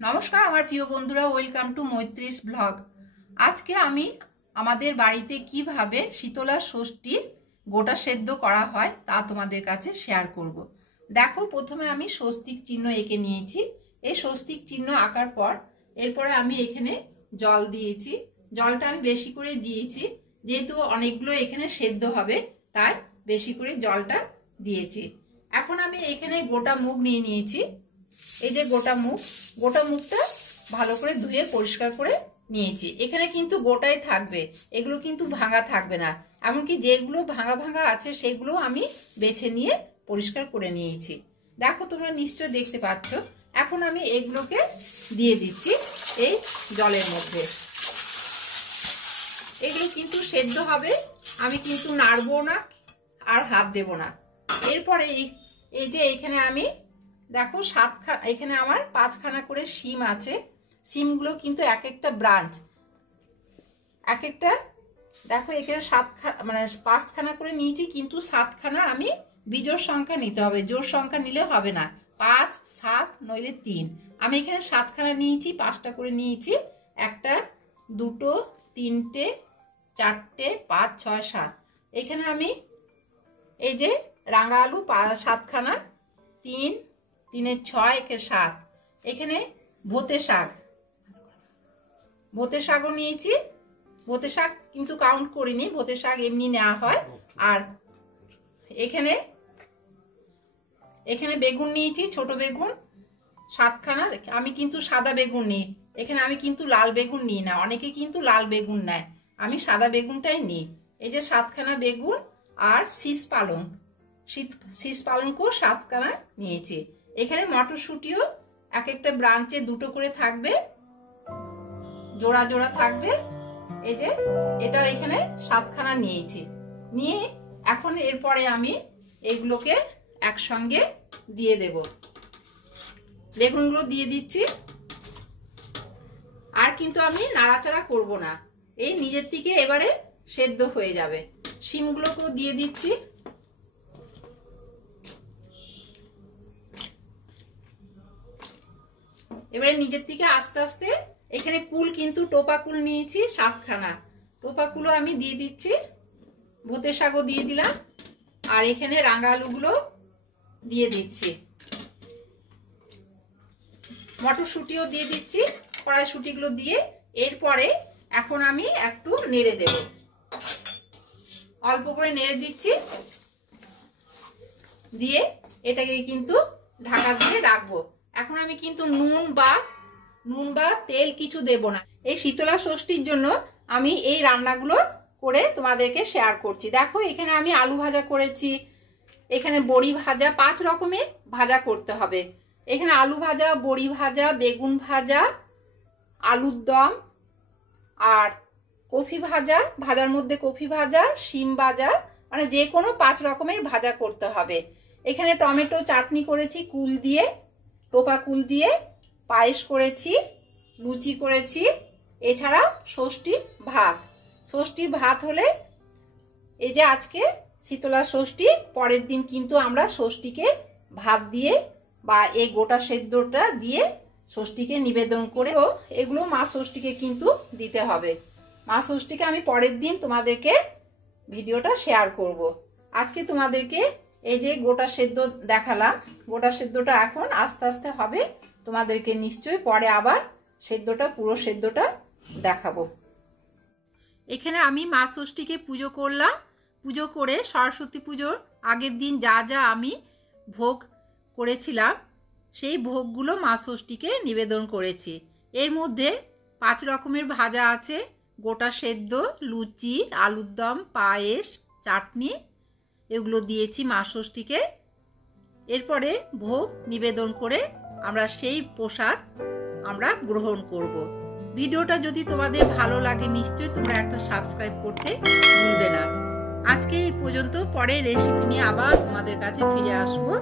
নমস্কার আমার প্রিয় বন্ধুরা, ওয়েলকাম টু মৈত্রীস ব্লগ। আজকে আমি আমাদের বাড়িতে কিভাবে শীতলা ষষ্ঠী গোটা সেদ্ধ করা হয় তা তোমাদের কাছে শেয়ার করব। দেখো, প্রথমে আমি স্বস্তিক চিহ্ন এঁকে নিয়েছি। এই স্বস্তিক চিহ্ন আঁকার পর এরপরে আমি এখানে জল দিয়েছি। জলটা আমি বেশি করে দিয়েছি, যেহেতু অনেকগুলো এখানে সেদ্ধ হবে তাই বেশি করে জলটা দিয়েছি। এখন আমি এখানে গোটা মুগ নিয়ে নিয়েছি। এই যে গোটা মুগটা ভালো করে ধুয়ে পরিষ্কার করে নিয়েছি। এখানে কিন্তু গোটাই থাকবে, এগুলো কিন্তু ভাঙা থাকবে না। এমনকি যেগুলো ভাঙা ভাঙা আছে সেগুলো আমি বেছে নিয়ে পরিষ্কার করে নিয়েছি। দেখো, তোমরা নিশ্চয় দেখতে পাচ্ছ। এখন আমি এগুলোকে দিয়ে দিচ্ছি এই জলের মধ্যে। এগুলো কিন্তু সেদ্ধ হবে, আমি কিন্তু নাড়বো না আর হাত দেব না। এরপরে এই যে এখানে আমি দেখো এখানে আমার 5খানা করে শিম আছে। শিমগুলো কিন্তু এক একটা ব্রাঞ্চ, এক একটা দেখো এখানে 5খানা করে নিয়েছি, কিন্তু 7খানা আমি বিজোড় সংখ্যা নিতে হবে, জোড় সংখ্যা নিলে হবে না। 5, 7 নইলে 3। আমি এখানে 7খানা নিয়েছি, 5টা করে নিয়েছি। 1টা 2টো 3টে 4টে 5 6 7। এখানে আমি এই যে রাঙা আলু 7খানা, 3 3 6 একে 7। এখানে ভোতে শাকও নিয়েছি। ভোতে শাক কিন্তু কাউন্ট করিনি, ভোতে শাক এমনি নেওয়া হয়। আর এখানে বেগুন নিয়েছি, ছোট বেগুন 7খানা। আমি কিন্তু সাদা বেগুন নিই, এখানে আমি কিন্তু লাল বেগুন নিই না। অনেকে কিন্তু লাল বেগুন নেয়, আমি সাদা বেগুনটাই নিই। এই যে 7খানা বেগুন আর শীষ পালঙ্ক 7খানা নিয়েছি। এখানে মটরশুঁটিও এক একটা ব্রাঞ্চে 2টো করে থাকবে, জোড়া জোড়া থাকবে। এই যে এটা এখানে 7খানা নিয়েছি। নিয়ে এখন এরপরে আমি এগুলোকে একসঙ্গে দিয়ে দেব। বেগুনগুলো দিয়ে দিচ্ছি, আর কিন্তু আমি নাড়াচাড়া করব না, এই নিজের থেকে এবারে সেদ্ধ হয়ে যাবে। শিমগুলোকেও দিয়ে দিচ্ছি। এবারে নিজের থেকে আস্তে আস্তে এখানে কুল কিন্তু টোপা কুল নিয়েছি 7খানা। টোপা কুলও আমি দিয়ে দিচ্ছি। ভোতে শাকও দিয়ে দিলাম, আর এখানে রাঙা আলুগুলো দিয়ে দিচ্ছি। মটরশুঁটিও দিয়ে দিচ্ছি, কড়াইশুঁটিগুলো দিয়ে। এরপরে এখন আমি একটু নেড়ে দেব, অল্প করে নেড়ে দিচ্ছি। দিয়ে এটাকে কিন্তু ঢাকা দিয়ে রাখবো। এখন আমি কিন্তু নুন বা তেল কিছু দেব না। এই শীতলা ষষ্ঠীর জন্য আমি এই রান্নাগুলো করে তোমাদেরকে শেয়ার করছি। দেখো, এখানে আমি আলু ভাজা করেছি, এখানে বড়ি ভাজা, 5 রকমের ভাজা করতে হবে। এখানে আলু ভাজা, বড়ি ভাজা, বেগুন ভাজা, আলুর দম, আর কফি ভাজা, ভাজার মধ্যে কফি ভাজা, শিম ভাজা, মানে যে কোনো 5 রকমের ভাজা করতে হবে। এখানে টমেটো চাটনি করেছি কুল দিয়ে, টোপা কুল দিয়ে, পায়েস করেছি, লুচি করেছি। এছাড়া ষষ্ঠীর ভাত হলে, এই যে আজকে শীতলা ষষ্ঠী, পরের দিন কিন্তু আমরা ষষ্ঠীকে ভাত দিয়ে বা এই গোটা সেদ্ধটা দিয়ে ষষ্ঠীকে নিবেদন করে, এগুলো মা ষষ্ঠীকে কিন্তু দিতে হবে। মা ষষ্ঠীকে আমি পরের দিন তোমাদেরকে ভিডিওটা শেয়ার করব। আজকে তোমাদেরকে এই যে গোটা সেদ্ধ দেখালাম, গোটা সেদ্ধটা এখন আস্তে আস্তে হবে। তোমাদেরকে নিশ্চয়ই পরে আবার পুরো সেদ্ধটা দেখাবো। এখানে আমি মা ষষ্ঠীকে পুজো করলাম। পুজো করে সরস্বতী পুজোর আগের দিন যা যা আমি ভোগ করেছিলাম সেই ভোগগুলো মা ষষ্ঠীকে নিবেদন করেছি। এর মধ্যে 5 রকমের ভাজা আছে, গোটা সেদ্ধ, লুচি, আলুর দম, পায়েস, চাটনি, এগুলো দিয়েছি মা ষষ্ঠীকে। এরপরে ভোগ নিবেদন করে আমরা সেই প্রসাদ আমরা গ্রহণ করব। ভিডিওটা যদি তোমাদের ভালো লাগে নিশ্চয়ই তোমরা একটা সাবস্ক্রাইব করতে ভুলবে না। আজকে এই পর্যন্ত, পরে রেসিপি নিয়ে আবার তোমাদের কাছে ফিরে আসবো।